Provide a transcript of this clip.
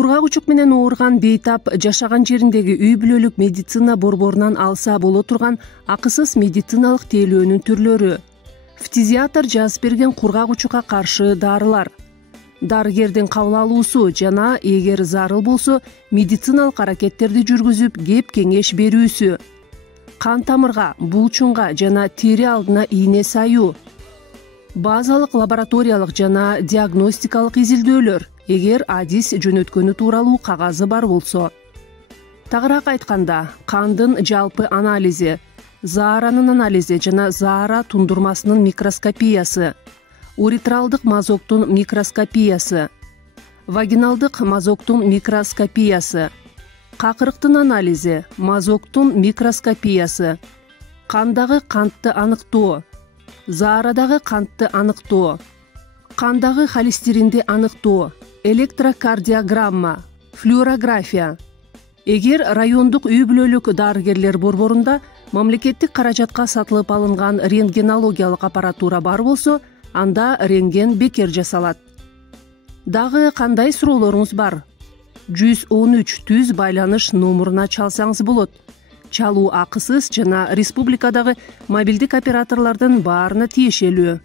Кургак учук менен ооруган бейтап жашаган жериндеги үй бүлөлүк медицина борборунан алса боло турган акысыз медициналык тейлөөнүн түрлөрү. Фтизиатр жазып берген кургак учукка каршы дарылар. Дарыгердин кабыл алуусу жана эгер зарыл болсо медициналык аракеттерди жүргүзүп кеп кеңеш берүүсү. Кан тамырга, булчуңга жана тери алдына ийне саюу. Базалык лабораториялык жана диагностикалык изилдөөлөр, эгер адис жөнөткөнү тууралуу кагазы бар болсо. Тагыраак айтканда, кандын жалпы анализи, зааранын анализи жана заара тундурмасынын микроскопиясы, уретралдык мазоктун микроскопиясы, вагиналдык мазоктун микроскопиясы, какырыктын анализи, мазоктун микроскопиясы, кандагы кантты аныктоо, заарадагы кантты аныктоо, кандагы холестеринди аныктоо, электрокардиограмма, флюорография. Эгер райондук үй бүлөлүк дарыгерлер борборунда мамлекеттик каражатка сатылып алынган рентгенологиялык аппаратура бар болсо, анда рентген бекер жасалат. Дагы кандай суроолоруңуз бар? 113 түз байланыш номуруна чалсаңыз болот. Чалуу акысыз жана республикадагы мобилдик операторлордун баарына тиешелүү.